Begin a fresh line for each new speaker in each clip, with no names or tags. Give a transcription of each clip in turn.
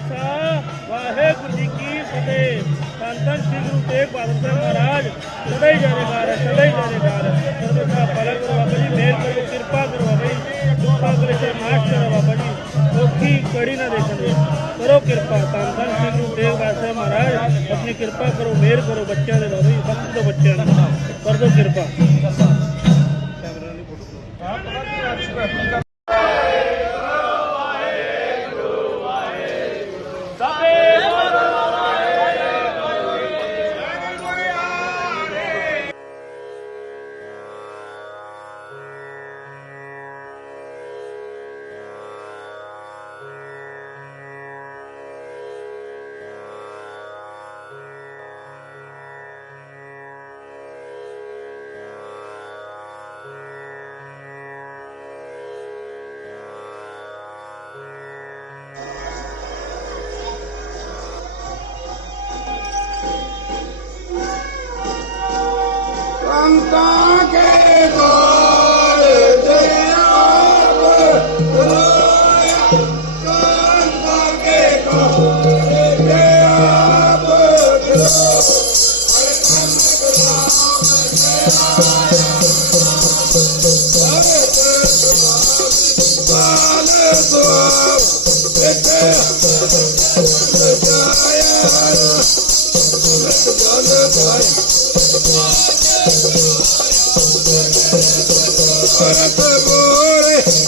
ਖਾਲਸਾ ਵਾਹਿਗੁਰੂ ਜੀ ਕੀ ਫਤਿਹ। ਧੰਨ ਸ੍ਰੀ ਗੁਰੂ ਤੇਗ ਬਹਾਦਰ ਸਾਹਿਬ ਮਹਾਰਾਜ। ਸਦਾ ਹੀ ਜੈਕਾਰ ਸਦਾ ਹੀ ਜੈਕਾਰ ਹੈ। ਸਰਬੇ ਕਰੋ ਬਾਬਾ ਜੀ ਮਿਹਰ ਕਰੋ, ਕਿਰਪਾ ਕਰੋ ਬਾਬਾ ਜੀ। ਦੁੱਖਾਂ ਕਲੇਸ਼ਾਂ ਨਾਸ਼ ਕਰੋ ਬਾਬਾ ਜੀ। ਔਖੀ ਕੜੀ ਨਾ ਦੇਖਣ ਕਰੋ ਕਿਰਪਾ। ਧੰਨ ਸ੍ਰੀ ਗੁਰੂ ਤੇਗ ਬਹਾਦਰ ਸਾਹਿਬ ਮਹਾਰਾਜ, ਆਪਣੀ ਕਿਰਪਾ ਕਰੋ ਮਿਹਰ ਕਰੋ ਬੱਚਿਆਂ ਦੇ ਬਾਬਾ ਜੀ, ਸਭ ਤੋਂ ਬੱਚਿਆਂ ਨੂੰ ਕਰ ਦਿਓ ਕਿਰਪਾ।
ਜਲ ਭਾਈ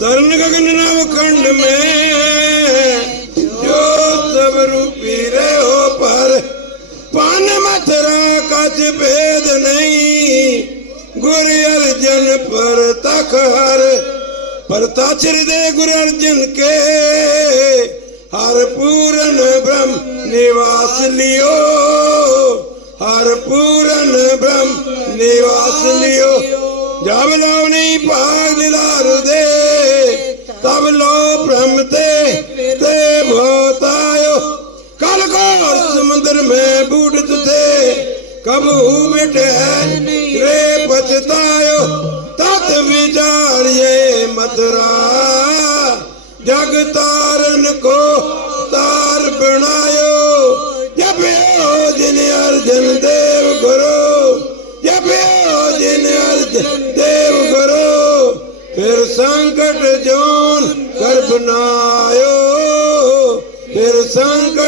तरण गगन नव खंड में जो सब रूपी रे हो पर। पान मथुरा कच भेद नहीं। ਗੁਰ ਅਰਜਨ ਪਰ ਤਖ
ਹਰ, ਪਰ ਪਰਤਾਚ ਦੇ ਗੁਰ
ਅਰਜਨ ਕੇ। ਹਰ ਪੂਰਨ ਬ੍ਰਹਮ ਨਿਵਾਸ ਲਿਓ,
ਹਰ ਪੂਰਨ ਬ੍ਰਹਮ ਨਿਵਾਸ
ਲਿਓ। ਜਬ ਲਾਉ
ਨੀ ਭਾਗ ਦਿਲਾਰ ਦੇ,
ਤਬ ਲੋ ਬ੍ਰਹਮ ਤੇ ਤੇ
ਭੋਤਾਇਓ ਕਲ ਕੋਰ ਸਮੁੰਦਰ ਮੈਂ ਬੂੜਤ
ਤੇ, ਕਬੂ ਮਿਟੈ, ਰੇ ਰਚਦਾਇਓ
ਤਤ ਵਿਚਾਰਿਏ ਮਦਰਾ। ਜਗ ਤਾਰਨ
ਕੋ ਤਾਰ ਬਣਾਇਓ ਜਪਿਓ
ਜਿਨ ਅਰਜਨ ਦੇਵ ਗੁਰੂ ਜਪਿਓ
ਜਿਨ ਅਰਜਨ ਦੇਵ ਗੁਰੂ ਫਿਰ ਸੰਕਟ
ਜੋਨ ਕਰ ਬਣਾਇਓ ਫਿਰ ਸੰਕਟ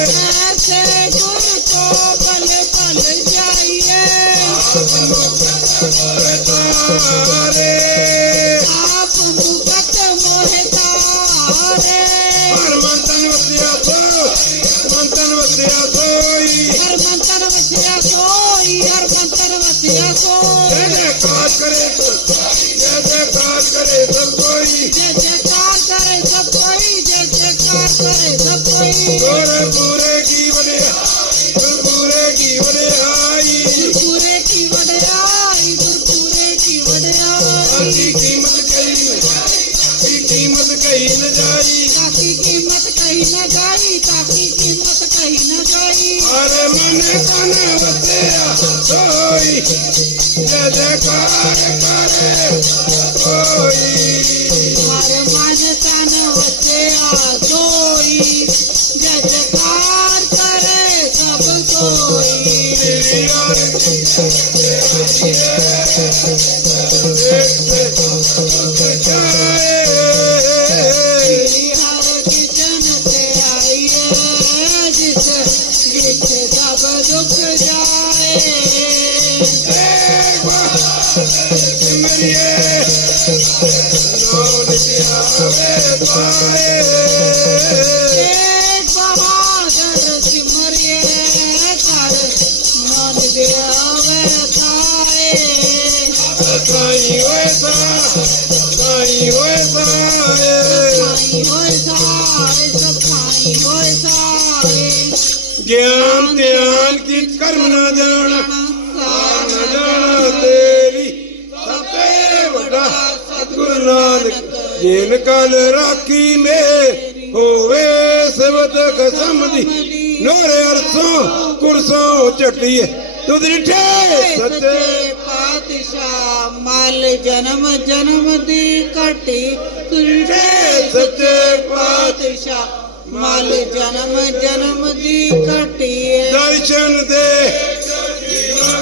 Papo
nunca ਕੀਮਤ ਕਹੀ ਨ ਜਾਈ
ਤਾਕੀ ਕੀਮਤ ਕਹੀ ਨਾ ਜਾਈ ਤਾਕੀ ਕੀਮਤ ਕਹੀ ਨਾ ਜਾਈ
ਹਰ ਮਨ ਤਨ ਵਸਿਆ ਸੋਈ ਜੈ ਜੈਕਾਰ ਕਰੇ ਕੋਈ
ਹੈ ਜਿਸ ਜਿੱਥੇ ਦੁੱਖ ਜਾਏ।
ਜਿਨ ਕਲ ਰਾਖੀ ਮੇ ਹੋਵੇ ਸਬਦ ਕਸਮ ਦੀ। ਨੋਰੇ ਅਰਸੋਂ ਕੁਰਸੋਂ ਝਟੀਏ। ਤੁਧ ਰਿਠੇ ਸੱਚੇ
ਪਾਤਸ਼ਾਹ ਮਲ ਜਨਮ ਜਨਮ ਦੀ ਘਟੀ। ਤੁਰੇ ਸੱਚੇ ਪਾਤਸ਼ਾਹ ਮਲ ਜਨਮ ਜਨਮ ਦੀ ਘਟੀ
ਦਰਸ਼ਨ ਦੇ। ਜੀਵਾ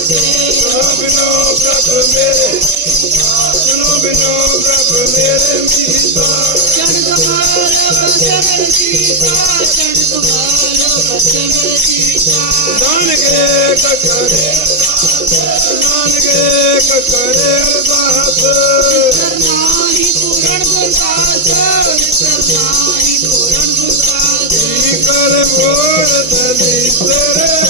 ਬਿਨੋ ਪ੍ਰਭ ਮੇਰੇ ਸੁਨੋ ਬਿਨੋ ਪ੍ਰਭ ਮੇਰੇ ਮੀਤਾ
ਚੜ ਕਮਾਲ ਬਸੇ ਮੇਰੇ ਸੀਤਾ ਚੜ ਕਮਾਲ ਬਸੇ ਮੇਰੇ ਸੀਤਾ
ਨਾਨਕੇ ਕਕਰੇ ਨਾਨਕੇ ਕਕਰੇ ਅਰਦਾਸ
ਕਰਨਾ ਪੂਰਨ ਗੁਰਦਾਸ ਕਰਨਾ ਪੂਰਨ ਗੁਰਦਾਸ
ਕਰ ਮੋਰ ਦਲੀ ਤੇਰੇ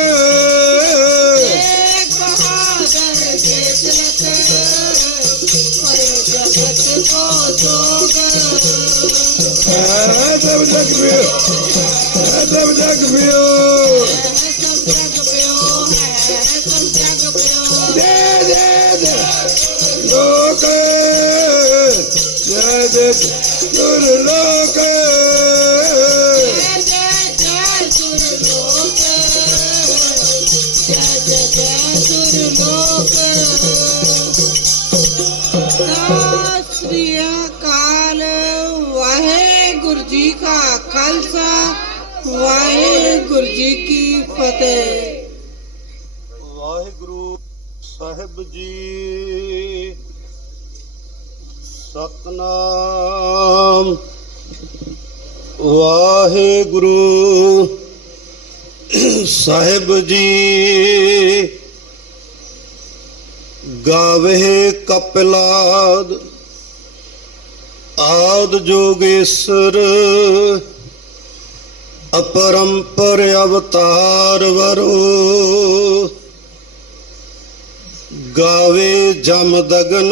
ਸਭ ਜਗ ਪਿਓ ਹੈ
ਸਾਹਿਬ ਜੀ। ਸਤਨਾਮ। ਵਾਹਿਗੁਰੂ ਸਾਹਿਬ ਜੀ। ਗਾਵੇ ਕਪਿਲਾਦ। ਆਦ ਜੋਗੇਸ਼ਰ ਅਪਰੰਪਰ ਅਵਤਾਰ ਵਰੋ। ਗਾਵੇ ਜਮਦਗਨ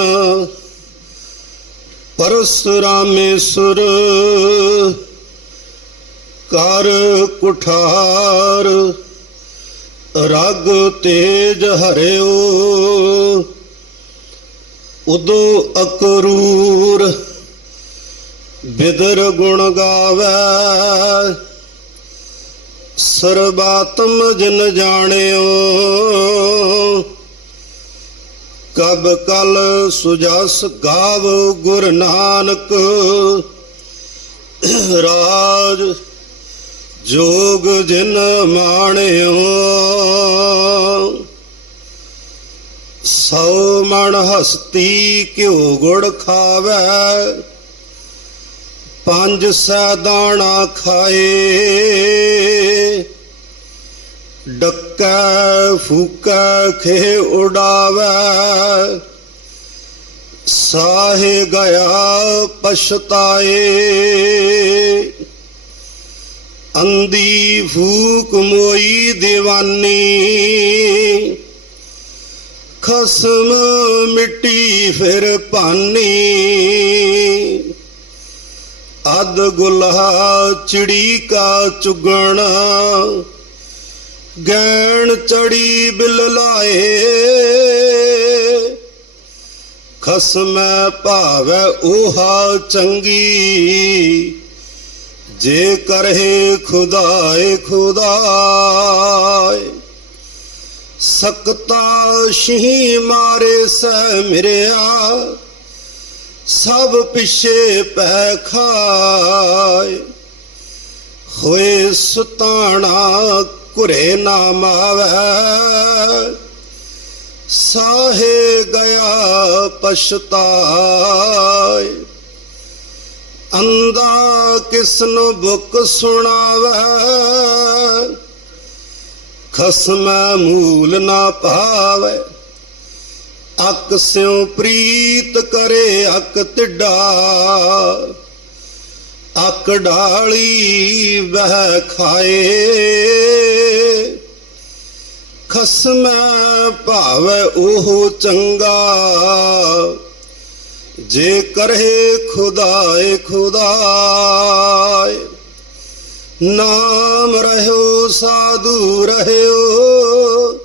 ਪਰਸਰਾਮੇਸ਼ਰ ਕਰ ਕੁਠਾਰ, ਰਗ ਤੇਜ ਹਰਿਓ, ਉਦੋ ਅਕਰੂਰ ਬਿਦਰ ਗੁਣ ਗਾਵੇ। ਸਰਬਾਤਮ ਜਿਨ ਜਾਣਿਓ ਕਬ ਕਲ ਸੁਜਸ ਗਾਵ ਗੁਰ ਨਾਨਕ, ਰਾਜ ਜੋਗ ਜਿਨ ਮਾਣਿਓ। ਸੌ ਮਣ ਹਸਤੀ ਘਿਓ ਗੁੜ ਖਾਵੇ, ਪੰਜ ਸੈ ਦਾਣਾ ਖਾਏ। ਡੱਕਾ ਕੈ ਫੂਕੈ ਖੇ ਉਡਾਵੇ। ਸਾਹੇ ਗਿਆ ਪਛਤਾਏ। ਅੰਦੀ ਫੂਕ ਮੋਈ ਦੀਵਾਨੀ। ਖਸਮ ਮਿੱਟੀ ਫਿਰ ਭਾਨੀ। ਅਦ ਗੁਲਹਾ ਚਿੜੀ ਕਾ ਚੁਗਣ। ਗੈਣ ਚੜੀ ਬਿਲ ਲਾਏ। ਖਸਮੈ ਭਾਵੈ ਉਹਾ ਚੰਗੀ। ਜੇ ਕਰਹਿ ਖੁਦਾਏ ਖੁਦਾਏ, ਸਕਤਾ ਸ਼ਹੀ ਮਾਰੇ ਸਹਿ ਮਿਰਿਆ। ਸਭ ਪਿਛੇ ਪੈ ਖਾਏ। ਹੋਏ ਸੁਤਾਣਾ ਘੁਰੇ ਨਾਮ ਆਵੇ। ਸਾਹੇ ਗਿਆ ਪਛਤਾਏ। ਅੰਦਾ ਕਿਸਨ ਬੁੱਕ ਸੁਣਾਵੇ। ਖਸਮੈ ਮੂਲ ਨਾ ਪਾਵੇ। ਅਕ ਸਿਉ ਪ੍ਰੀਤ ਕਰੇ ਅਕ ਟਿੱਡਾ ਅਕ ਢਾਲੀ ਵਹਿ ਖਾਏ। ਖਸਮੈ ਭਾਵੇ ਉਹ ਚੰਗਾ, ਜੇ ਕਰਹਿ ਖੁਦਾਏ ਖੁਦਾਏ। ਨਾਮ ਰਹਿਓ, ਸਾਧੂ ਰਹਿਓ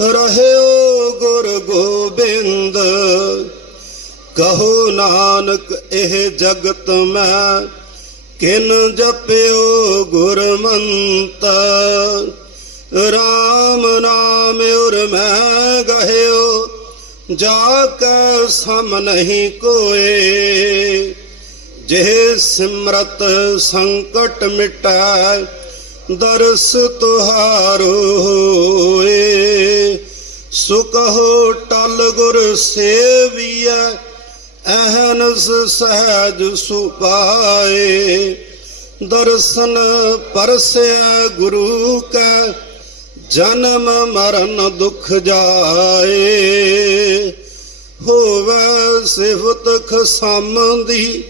ਰਹਿਓ ਗੁਰ ਗੋਬਿੰਦ। ਕਹੋ ਨਾਨਕ ਇਹ ਜਗਤ ਮੈਂ ਕਿਨ ਜਪਿਓ ਗੁਰਮੰਤ? RAM ਨਾਮ ਉਰ ਮੈਂ ਗਹਿਓ, ਜਾ ਕੈ ਸਮ ਨਹੀਂ ਕੋਏ। ਜੇ ਸਿਮਰਤ ਸੰਕਟ ਮਿਟੈ, ਦਰਸ ਤੁਹਾਰੋ ਹੋਏ। ਸੁਖ ਹੋ ਟਲ ਗੁਰ ਸੇਵੀਐ ਅਹਨਸ ਸਹਿਜ ਸੁਪਾਏ। ਦਰਸ਼ਨ ਪਰਸਿਆ ਗੁਰੂ ਕੈ, ਜਨਮ ਮਰਨ ਦੁਖ ਜਾਏ। ਹੋਵੇ ਸਿਫਤ ਖਸਮ ਦੀ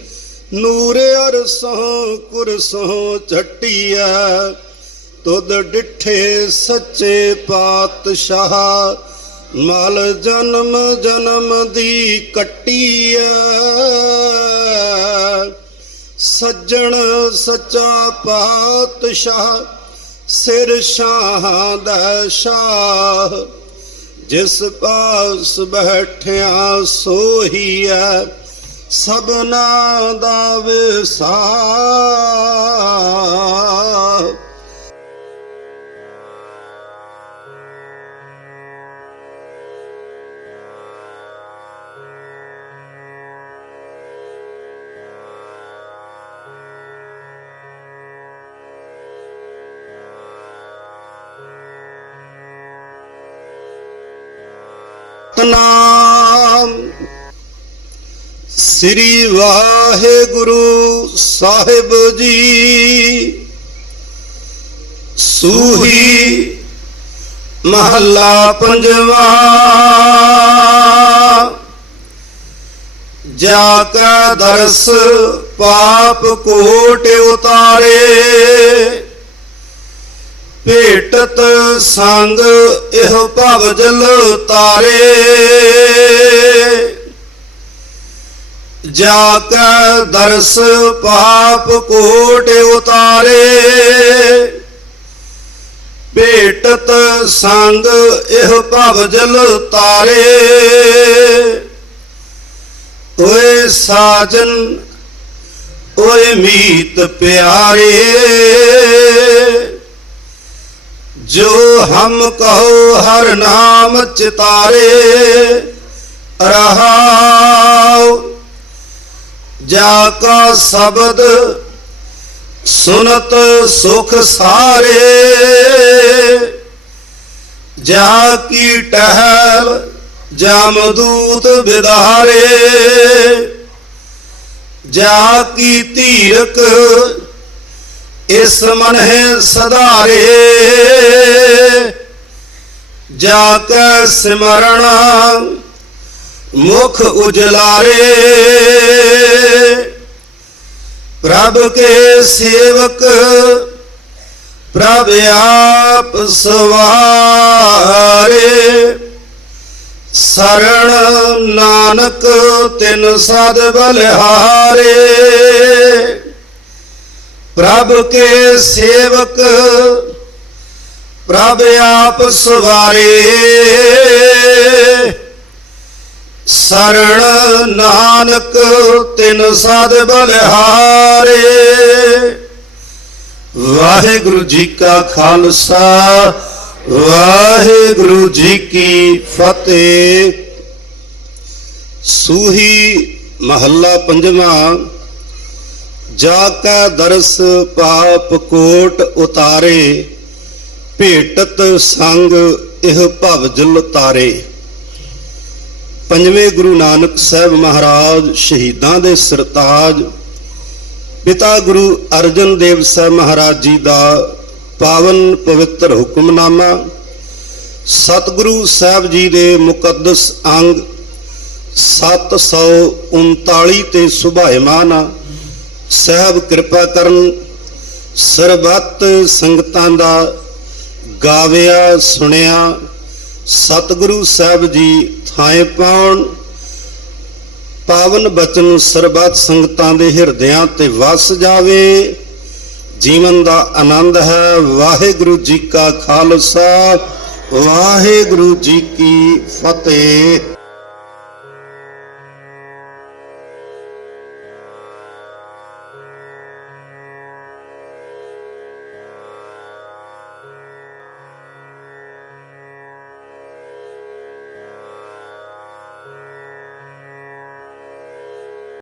ਨੂਰ ਅਰਸੋਂ ਕੁਰਸੋਂ ਚਟਿਆ ਤੁਧ ਡਿਠੇ ਸੱਚੇ ਪਾਤਸ਼ਾਹ ਮਲ ਜਨਮ ਜਨਮ ਦੀ ਕੱਟੀ ਕੱਟੀਐ। ਸੱਜਣ ਸੱਚਾ ਪਾਤਸ਼ਾਹ, ਸਿਰ ਸ਼ਾਹਾਂ ਦਾ ਸ਼ਾਹ। ਜਿਸ ਪਾਸ ਬੈਠਿਆ ਸੋਹੀਐ, ਸਭਨਾ ਦਾ ਵਿਸਾਰ ਸ੍ਰੀ ਵਾਹਿਗੁਰੂ ਸਾਹਿਬ ਜੀ। ਸੂਹੀ ਮਹੱਲਾ ਪੰਜਵਾ। ਜਾ ਕਾ ਦਰਸ ਪਾਪ ਕੋਟ ਉਤਾਰੇ। ਭੇਟਤ ਸੰਗ ਇਹ ਭਵ ਜਲ ਤਾਰੇ। ਜਾ ਕੈ ਦਰਸ ਪਾਪ ਕੋਟ ਉਤਾਰੇ। ਭੇਟਤ ਸੰਗ ਇਹ ਭਵ ਜਲ ਤਾਰੇ। ਓਏ ਸਾਜਨ, ਓਏ ਮੀਤ ਪਿਆਰੇ। ਜੋ ਹਮ ਕਹੋ ਹਰ ਨਾਮ ਚਿਤਾਰੇ, ਰਹਾਉ ਜਾ ਕਾ ਸ਼ਬਦ ਸੁਨਤ ਸੁਖ ਸਾਰੇ, ਜਾ ਕੀ ਟਹਿਲ ਜਮਦੂਤ ਵਿਦਾਰੇ, ਜਾ ਕੀ ਧੀਰਕ ਇਸ ਮਨ ਹੈ ਸਦਾਰੇ ਜਾ ਕੈ ਸਿਮਰਣ ਮੁਖ ਉਜਲਾਰੇ। ਪ੍ਰਭ ਕੇ ਸੇਵਕ, ਪ੍ਰਭ ਆਪ ਸਵਾਰੇ। ਸਰਣ ਨਾਨਕ ਤਿਨ ਸਦ ਬਲਿਹਾਰੇ। ਪ੍ਰਭ ਕੇ ਸੇਵਕ, ਪ੍ਰਭ ਆਪ ਸਵਾਰੇ। ਸਰਣ ਨਾਨਕ ਤਿਨ ਸਦ ਬਲਿਹਾਰੇ। ਵਾਹਿਗੁਰੂ ਜੀ ਕਾ ਖਾਲਸਾ, ਵਾਹਿਗੁਰੂ ਜੀ ਕੀ ਫਤਿਹ। ਸੂਹੀ ਮਹੱਲਾ ਪੰਜਵਾਂ, ਜਾ ਕਾ ਦਰਸ ਪਾਪ ਕੋਟ ਉਤਾਰੇ, ਭੇਟਤ ਸੰਗ ਇਹ ਭਵ ਜਲ ਤਾਰੇ। ਪੰਜਵੇਂ ਗੁਰੂ ਨਾਨਕ ਸਾਹਿਬ ਮਹਾਰਾਜ ਸ਼ਹੀਦਾਂ ਦੇ ਸਰਤਾਜ, ਪਿਤਾ ਗੁਰੂ ਅਰਜਨ ਦੇਵ ਸਾਹਿਬ ਮਹਾਰਾਜ ਜੀ ਦਾ ਪਾਵਨ ਪਵਿੱਤਰ ਹੁਕਮਨਾਮਾ, ਸਤਿਗੁਰੂ ਸਾਹਿਬ ਜੀ ਦੇ ਮੁਕੱਦਸ ਅੰਗ 739 ਤੇ ਸੁਭਾਇਮਾਨ ਆ। ਸਾਹਿਬ ਕਿਰਪਾ ਕਰਨ ਸਰਬੱਤ ਸੰਗਤਾਂ ਦਾ ਗਾਵਿਆ, ਸੁਣਿਆ ਸਤਿਗੁਰੂ ਸਾਹਿਬ ਜੀ ਥਾਏ ਪਾਉਣ, ਪਾਵਨ ਬਚਨ ਸਰਬੱਤ ਸੰਗਤਾਂ ਦੇ ਹਿਰਦਿਆਂ ਤੇ ਵਸ ਜਾਵੇ। ਜੀਵਨ ਦਾ ਆਨੰਦ ਹੈ। ਵਾਹਿਗੁਰੂ ਜੀ ਕਾ ਖਾਲਸਾ, ਵਾਹਿਗੁਰੂ ਜੀ ਕੀ ਫਤਿਹ।